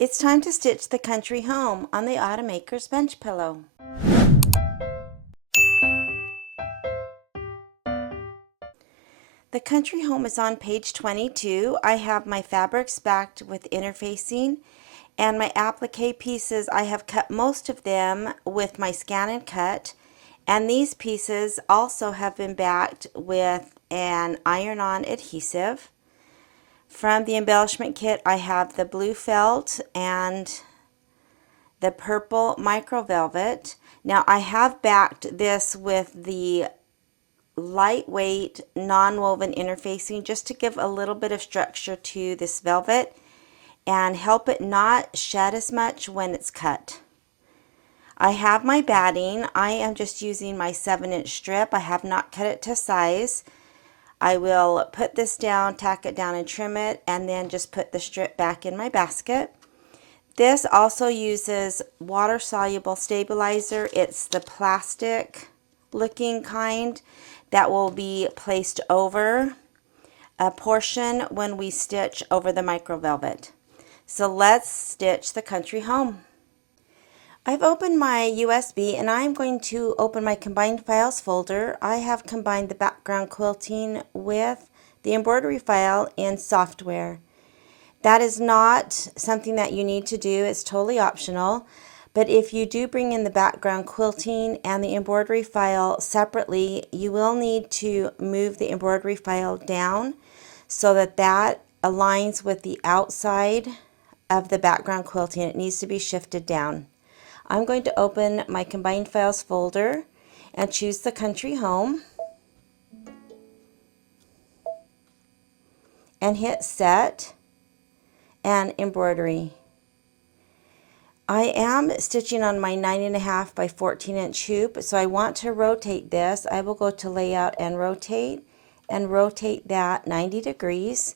It's time to stitch the country home on the Automaker's bench pillow. The country home is on page 22. I have my fabrics backed with interfacing, and my applique pieces, I have cut most of them with my scan and cut, and these pieces also have been backed with an iron-on adhesive. From the embellishment kit, I have the blue felt and the purple micro velvet. Now I have backed this with the lightweight non-woven interfacing just to give a little bit of structure to this velvet and help it not shed as much when it's cut. I have my batting. I am just using my 7-inch strip. I have not cut it to size. I will put this down, tack it down and trim it, and then just put the strip back in my basket. This also uses water-soluble stabilizer. It's the plastic looking kind that will be placed over a portion when we stitch over the micro velvet. So let's stitch the country home. I've opened my USB and I'm going to open my combined files folder. I have combined the background quilting with the embroidery file in software. That is not something that you need to do. It's totally optional. But if you do bring in the background quilting and the embroidery file separately, you will need to move the embroidery file down so that that aligns with the outside of the background quilting. It needs to be shifted down. I'm going to open my combined files folder and choose the country home and hit set and embroidery. I am stitching on my 9.5 by 14-inch hoop, so I want to rotate this. I will go to layout and rotate that 90 degrees.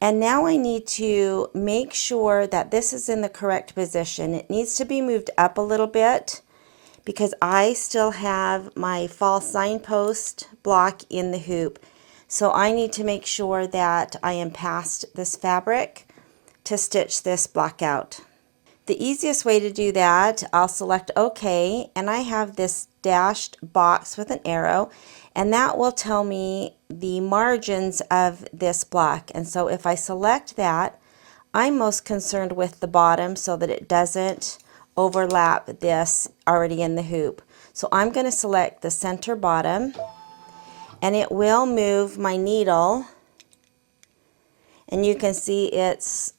And now I need to make sure that this is in the correct position. It needs to be moved up a little bit because I still have my fall signpost block in the hoop. So I need to make sure that I am past this fabric to stitch this block out. The easiest way to do that, I'll select OK, and I have this dashed box with an arrow, and that will tell me the margins of this block. And so if I select that, I'm most concerned with the bottom so that it doesn't overlap this already in the hoop. So I'm going to select the center bottom, and it will move my needle, and you can see it's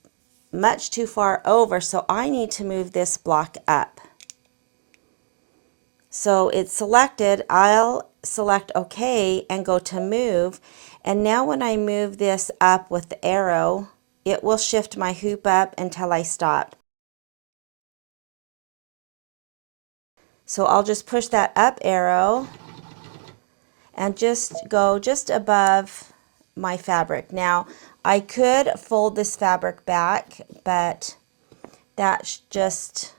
much too far over, so I need to move this block up. So it's selected. I'll select OK and go to move, and now when I move this up with the arrow, it will shift my hoop up until I stop. So I'll just push that up arrow and just go just above my fabric. Now I could fold this fabric back, but that's just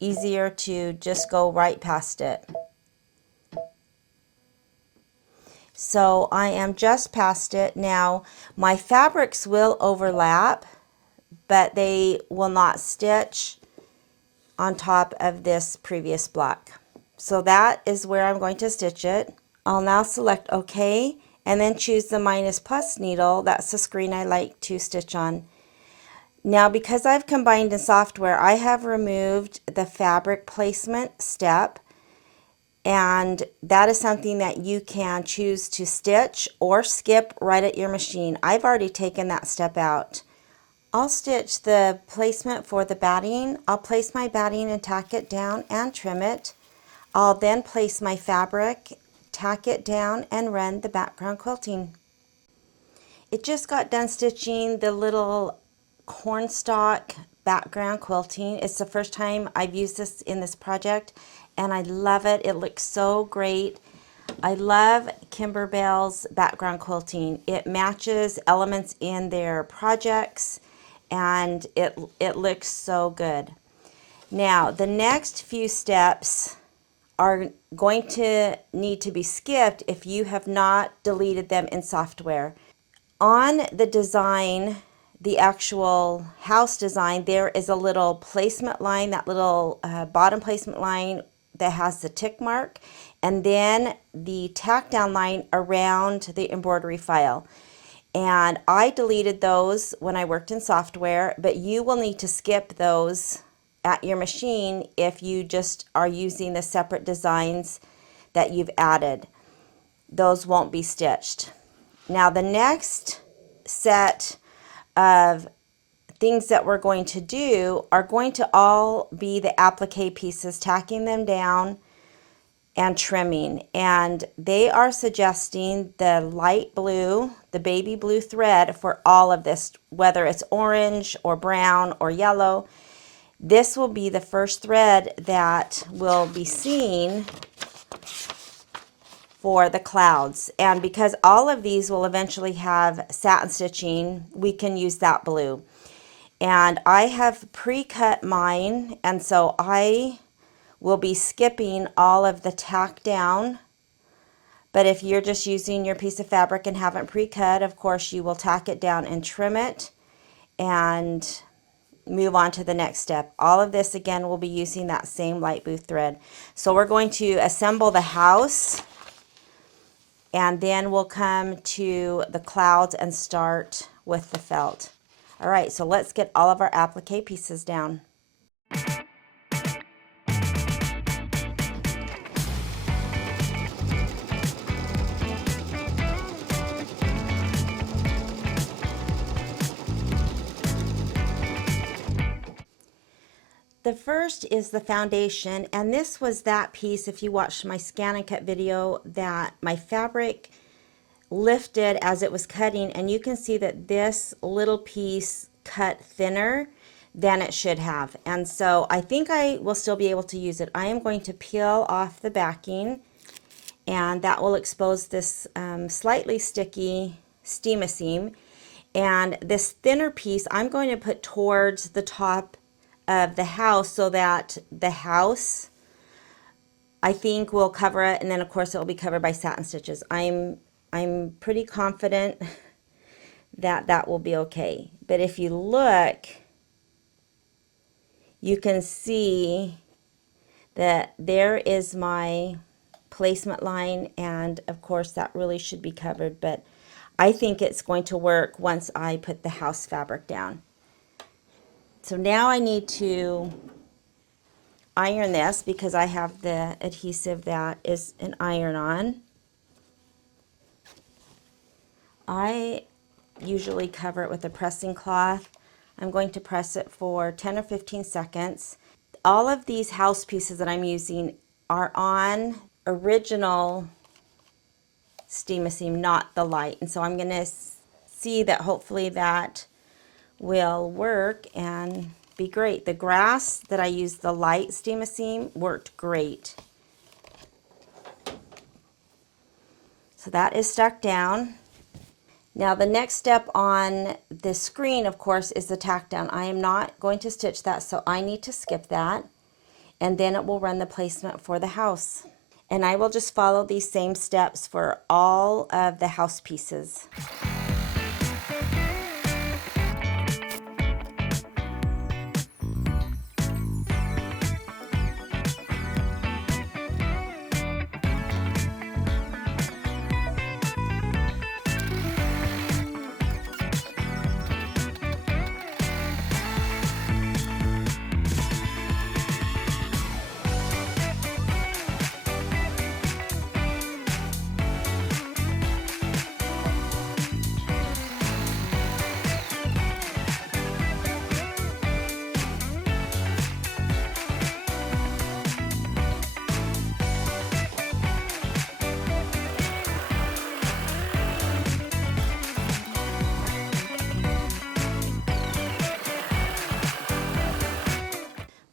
easier to just go right past it. So I am just past it. Now my fabrics will overlap, but they will not stitch on top of this previous block. So that is where I'm going to stitch it. I'll now select OK and then choose the minus plus needle. That's the screen I like to stitch on. Now because I've combined in software, I have removed the fabric placement step, and that is something that you can choose to stitch or skip right at your machine. I've already taken that step out. I'll stitch the placement for the batting. I'll place my batting and tack it down and trim it. I'll then place my fabric, tack it down, and run the background quilting. It just got done stitching the little cornstalk background quilting. It's the first time I've used this in this project, and I love it. It looks so great. I love Kimberbell's background quilting. It matches elements in their projects, and it looks so good. Now the next few steps are going to need to be skipped if you have not deleted them in software. On the design the actual house design, there is a little placement line, that little bottom placement line that has the tick mark, and then the tack down line around the embroidery file. And I deleted those when I worked in software, but you will need to skip those at your machine if you just are using the separate designs that you've added. Those won't be stitched. Now the next set of things that we're going to do are going to all be the applique pieces, tacking them down and trimming. And they are suggesting the light blue, the baby blue thread for all of this, whether it's orange or brown or yellow. This will be the first thread that will be seen for the clouds. And because all of these will eventually have satin stitching, we can use that blue. And I have pre-cut mine, and so I will be skipping all of the tack down. But if you're just using your piece of fabric and haven't pre-cut, of course you will tack it down and trim it and move on to the next step. All of this again will be using that same light blue thread. So we're going to assemble the house, and then we'll come to the clouds and start with the felt. All right, so let's get all of our applique pieces down. The first is the foundation, and this was that piece, if you watched my scan and cut video, that my fabric lifted as it was cutting, and you can see that this little piece cut thinner than it should have. And so I think I will still be able to use it. I am going to peel off the backing, and that will expose this slightly sticky steam-a-seam. And this thinner piece I'm going to put towards the top of the house so that the house, I think, will cover it, and then of course it will be covered by satin stitches. I'm pretty confident that that will be okay. But if you look, you can see that there is my placement line, and of course that really should be covered, but I think it's going to work once I put the house fabric down. So now I need to iron this because I have the adhesive that is an iron-on. I usually cover it with a pressing cloth. I'm going to press it for 10 or 15 seconds. All of these house pieces that I'm using are on original steam-a-seam, not the light. And so I'm going to see that hopefully that will work and be great. The grass that I used the light steam-a-seam worked great. So that is stuck down. Now the next step on the screen, of course, is the tack down. I am not going to stitch that, so I need to skip that, and then it will run the placement for the house. And I will just follow these same steps for all of the house pieces.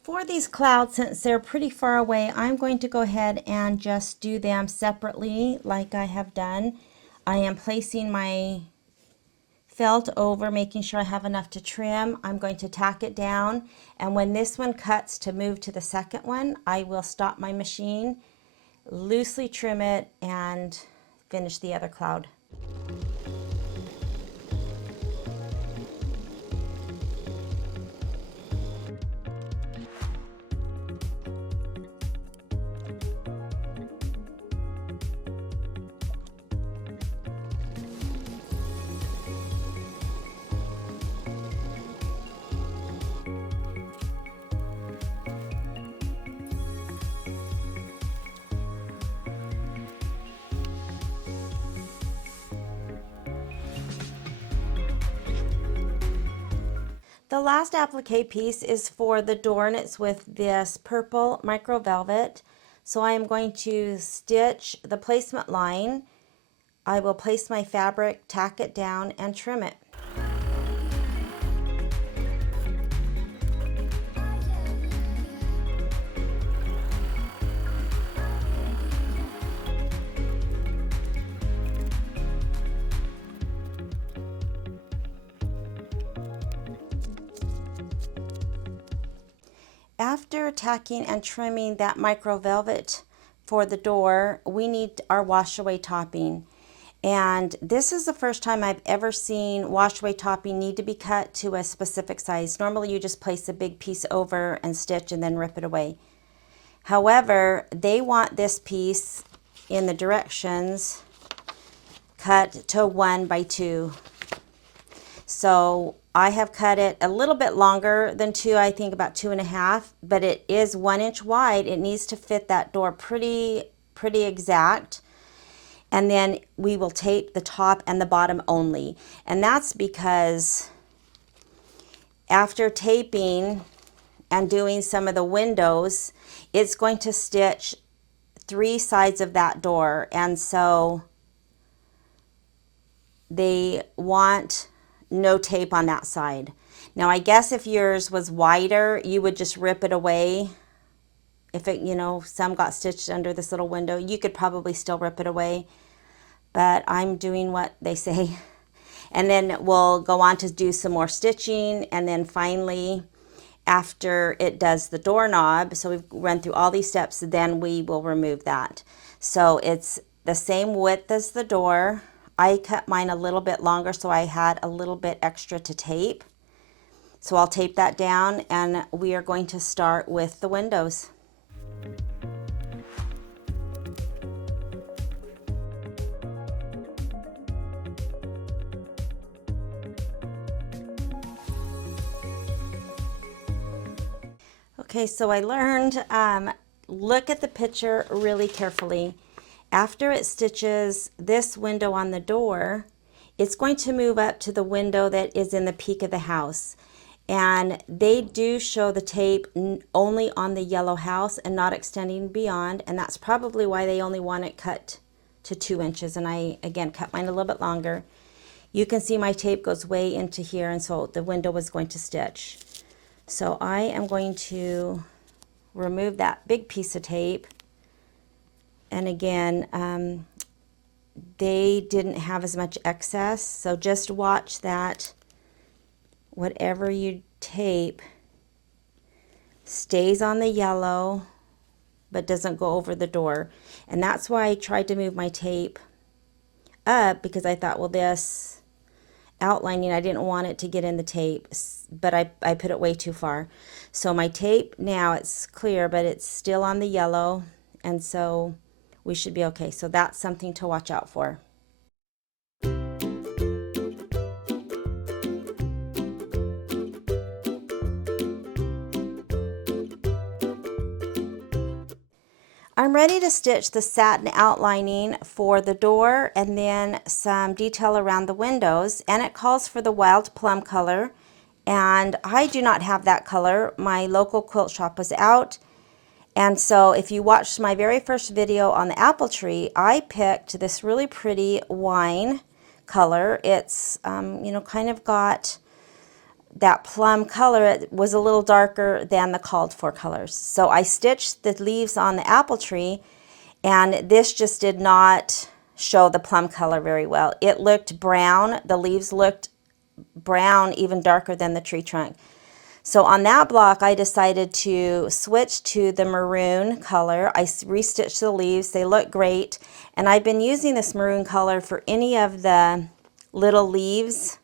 For these clouds, since they're pretty far away, I'm going to go ahead and just do them separately like I have done. I am placing my felt over, making sure I have enough to trim. I'm going to tack it down, and when this one cuts to move to the second one, I will stop my machine, loosely trim it, and finish the other cloud. The last applique piece is for the door, and it's with this purple micro velvet. So I am going to stitch the placement line. I will place my fabric, tack it down, and trim it. After tacking and trimming that micro velvet for the door, we need our wash-away topping. And this is the first time I've ever seen wash-away topping need to be cut to a specific size. Normally you just place a big piece over and stitch and then rip it away. However, they want this piece in the directions cut to 1 by 2. So I have cut it a little bit longer than 2, I think about 2.5, but it is 1 inch wide. It needs to fit that door pretty exact. And then we will tape the top and the bottom only. And that's because after taping and doing some of the windows, it's going to stitch 3 sides of that door. And so they want no tape on that side. Now I guess if yours was wider, you would just rip it away. If it, you know, some got stitched under this little window, you could probably still rip it away. But I'm doing what they say. And then we'll go on to do some more stitching, and then finally, after it does the doorknob, so we've run through all these steps, then we will remove that. So it's the same width as the door. I cut mine a little bit longer, so I had a little bit extra to tape. So I'll tape that down, and we are going to start with the windows. Okay, so I learned, look at the picture really carefully. After it stitches this window on the door, it's going to move up to the window that is in the peak of the house. And they do show the tape only on the yellow house and not extending beyond, and that's probably why they only want it cut to 2 inches. And I, again, cut mine a little bit longer. You can see my tape goes way into here, and so the window was going to stitch. So I am going to remove that big piece of tape. And again, they didn't have as much excess, so just watch that whatever you tape stays on the yellow but doesn't go over the door. And that's why I tried to move my tape up, because I thought, well, this outlining, I didn't want it to get in the tape, but I put it way too far. So my tape now, it's clear, but it's still on the yellow, and so we should be okay. So that's something to watch out for. I'm ready to stitch the satin outlining for the door and then some detail around the windows, and it calls for the wild plum color, and I do not have that color. My local quilt shop was out, and so if you watched my very first video on the apple tree, I picked this really pretty wine color. It's you know, kind of got that plum color. It was a little darker than the called for colors. So I stitched the leaves on the apple tree, and this just did not show the plum color very well. It looked brown. The leaves looked brown, even darker than the tree trunk. So on that block, I decided to switch to the maroon color. I restitched the leaves. They look great. And I've been using this maroon color for any of the little leaves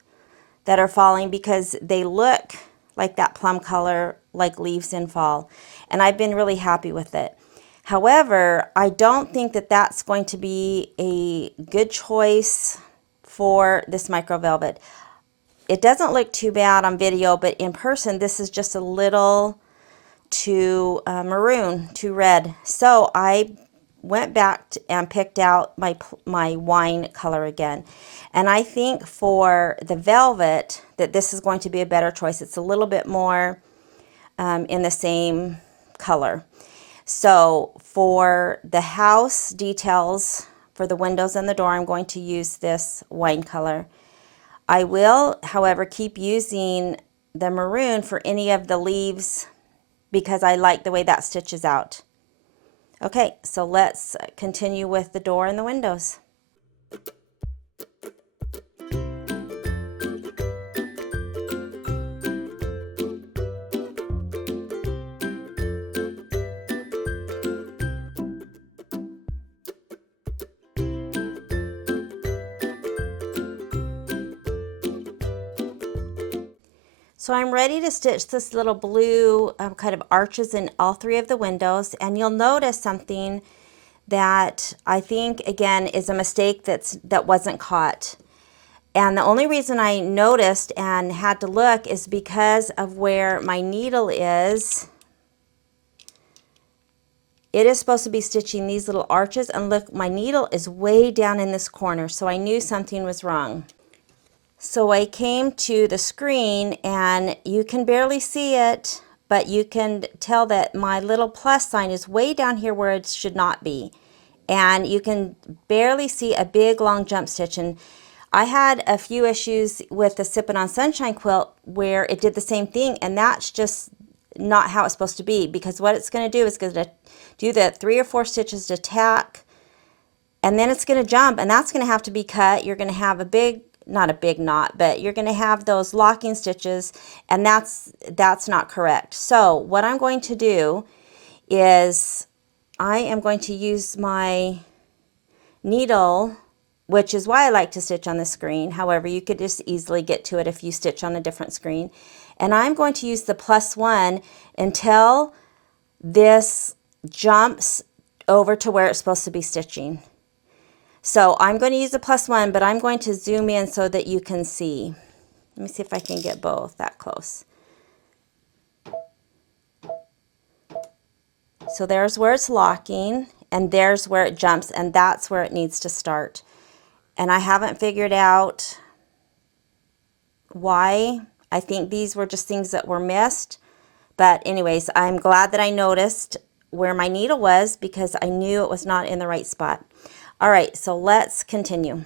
that are falling, because they look like that plum color, like leaves in fall. And I've been really happy with it. However, I don't think that that's going to be a good choice for this micro velvet. It doesn't look too bad on video, but in person, this is just a little too maroon, too red. So I went back and picked out my wine color again. And I think for the velvet that this is going to be a better choice. It's a little bit more in the same color. So for the house details, for the windows and the door, I'm going to use this wine color. I will, however, keep using the maroon for any of the leaves because I like the way that stitches out. Okay, so let's continue with the door and the windows. So I'm ready to stitch this little blue kind of arches in all three of the windows, and you'll notice something that I think again is a mistake that wasn't caught. And the only reason I noticed and had to look is because of where my needle is. It is supposed to be stitching these little arches, and look, my needle is way down in this corner, so I knew something was wrong. So I came to the screen and you can barely see it, but you can tell that my little plus sign is way down here where it should not be. And you can barely see a big long jump stitch. And I had a few issues with the Sippin' on Sunshine quilt where it did the same thing, and that's just not how it's supposed to be, because what it's going to do is going to do the 3 or 4 stitches to tack, and then it's going to jump, and that's going to have to be cut. You're going to have a big, not a big knot, but you're going to have those locking stitches, and that's not correct. So what I'm going to do is I am going to use my needle, which is why I like to stitch on the screen. However, you could just easily get to it if you stitch on a different screen. And I'm going to use the +1 until this jumps over to where it's supposed to be stitching. So I'm going to use the +1, but I'm going to zoom in so that you can see. Let me see if I can get both that close. So there's where it's locking, and there's where it jumps, and that's where it needs to start. And I haven't figured out why. I think these were just things that were missed. But anyways, I'm glad that I noticed where my needle was because I knew it was not in the right spot. All right, so let's continue.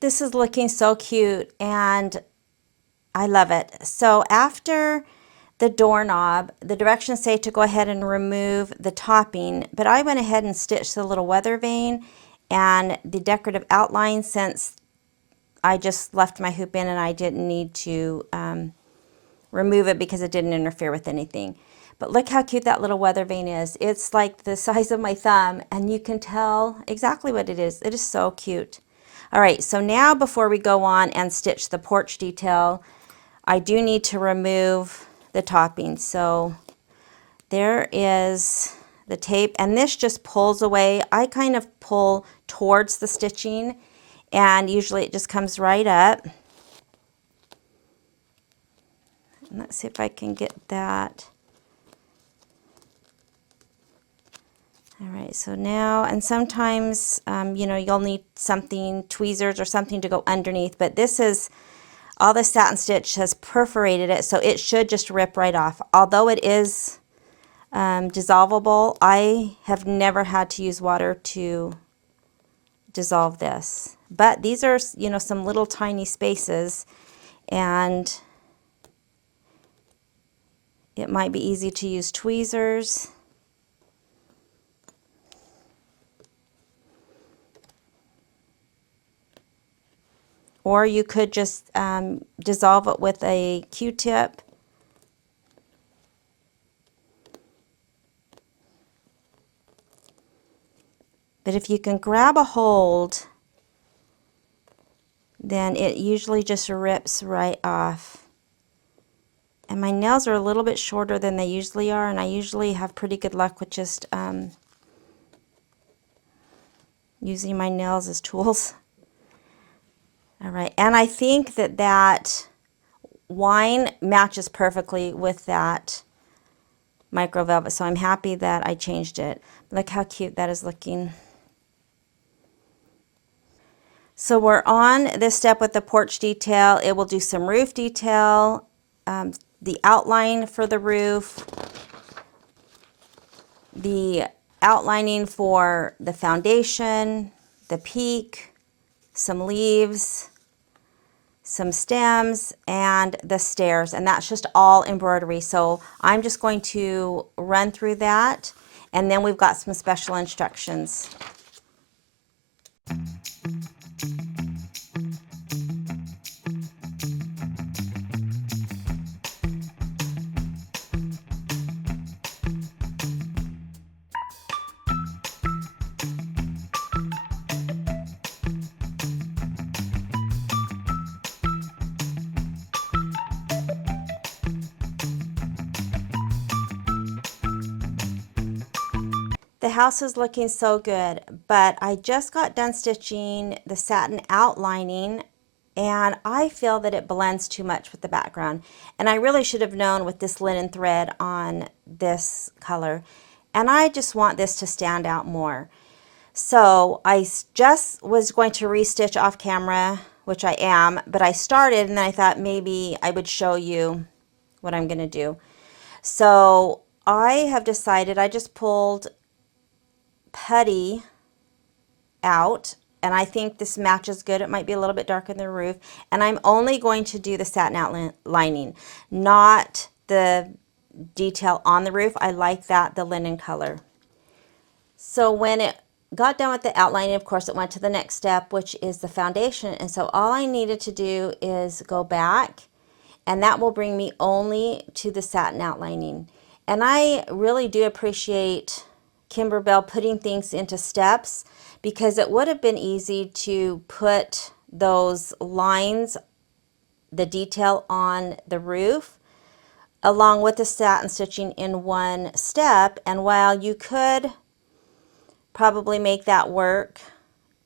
This is looking so cute and I love it. So after the doorknob, the directions say to go ahead and remove the topping, but I went ahead and stitched the little weather vane and the decorative outline since I just left my hoop in and I didn't need to remove it because it didn't interfere with anything. But look how cute that little weather vane is. It's like the size of my thumb and you can tell exactly what it is. It is so cute. All right, so now before we go on and stitch the porch detail, I do need to remove the topping. So there is the tape, and this just pulls away. I kind of pull towards the stitching, and usually it just comes right up. Let's see if I can get that. All right, so now, and sometimes, you know, you'll need something, tweezers or something to go underneath, but this is, all the satin stitch has perforated it, so it should just rip right off. Although it is dissolvable, I have never had to use water to dissolve this. But these are, you know, some little tiny spaces, and it might be easy to use tweezers. or you could just dissolve it with a Q-tip. But if you can grab a hold, then it usually just rips right off. And my nails are a little bit shorter than they usually are, and I usually have pretty good luck with just using my nails as tools. All right, and I think that that wine matches perfectly with that micro velvet, so I'm happy that I changed it. Look how cute that is looking. So we're on this step with the porch detail. It will do some roof detail, the outline for the roof, the outlining for the foundation, the peak, some leaves, some stems, and the stairs, and that's just all embroidery. So I'm just going to run through that, and then we've got some special instructions. The house is looking so good, but I just got done stitching the satin outlining, and I feel that it blends too much with the background. And I really should have known with this linen thread on this color. And I just want this to stand out more. So I just was going to restitch off camera, which I am, but I started and then I thought maybe I would show you what I'm going to do. So I have decided, I just pulled putty out, and I think this matches good. It might be a little bit darker than the roof, and I'm only going to do the satin outlining, not the detail on the roof. I like that, the linen color. So when it got done with the outlining, of course, it went to the next step, which is the foundation. And so all I needed to do is go back, and that will bring me only to the satin outlining. And I really do appreciate Kimberbell putting things into steps, because it would have been easy to put those lines, the detail on the roof, along with the satin stitching in one step. And while you could probably make that work,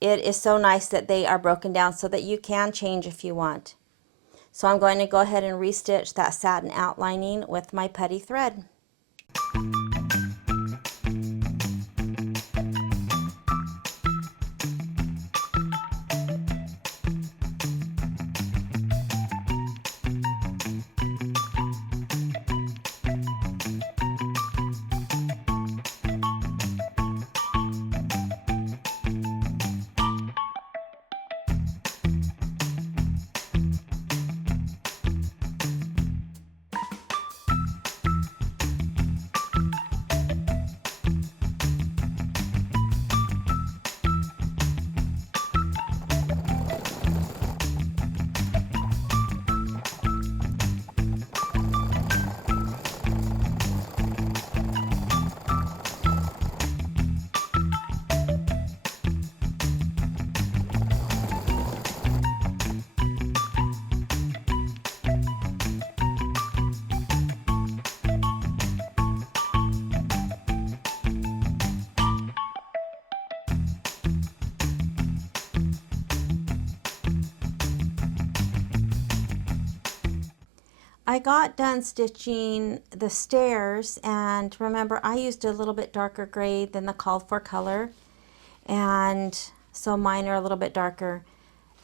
it is so nice that they are broken down so that you can change if you want. So I'm going to go ahead and restitch that satin outlining with my putty thread. I got done stitching the stairs, and remember, I used a little bit darker gray than the called for color, and so mine are a little bit darker.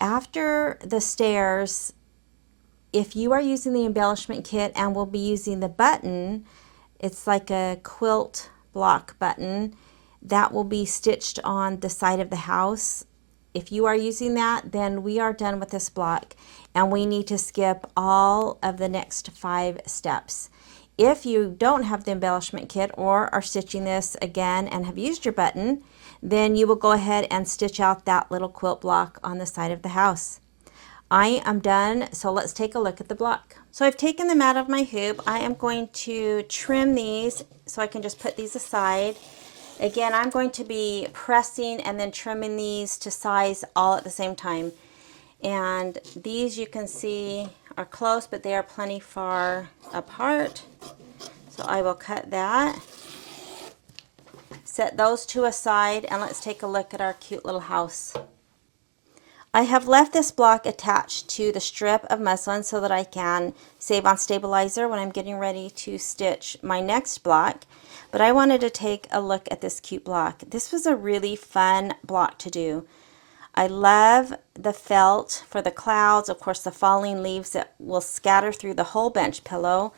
After the stairs, if you are using the embellishment kit and will be using the button, it's like a quilt block button that will be stitched on the side of the house. If you are using that, then we are done with this block, and we need to skip all of the next 5 steps. If you don't have the embellishment kit or are stitching this again and have used your button, then you will go ahead and stitch out that little quilt block on the side of the house. I am done, so let's take a look at the block. So I've taken them out of my hoop. I am going to trim these so I can just put these aside. Again, I'm going to be pressing and then trimming these to size all at the same time. And these you can see are close, but they are plenty far apart. So I will cut that. Set those two aside, and let's take a look at our cute little house. I have left this block attached to the strip of muslin so that I can save on stabilizer when I'm getting ready to stitch my next block. But I wanted to take a look at this cute block. This was a really fun block to do. I love the felt for the clouds, of course the falling leaves that will scatter through the whole bench pillow.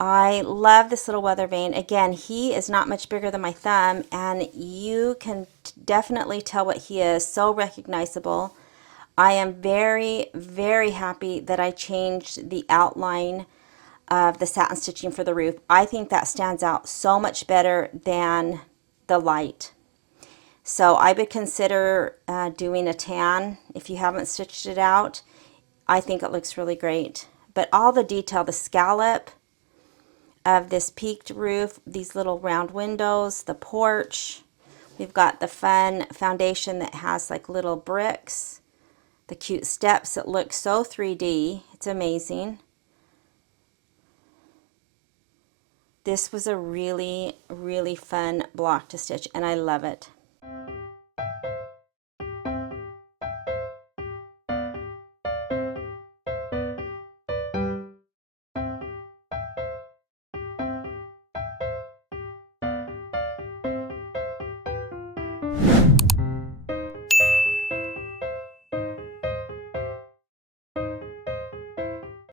I love this little weather vane. Again, he is not much bigger than my thumb, and you can definitely tell what he is. So recognizable. I am very, very happy that I changed the outline of the satin stitching for the roof. I think that stands out so much better than the light. So I would consider doing a tan if you haven't stitched it out. I think it looks really great. But all the detail, the scallop of this peaked roof, these little round windows, the porch. We've got the fun foundation that has like little bricks. The cute steps that look so 3D. It's amazing. This was a really, really fun block to stitch, and I love it.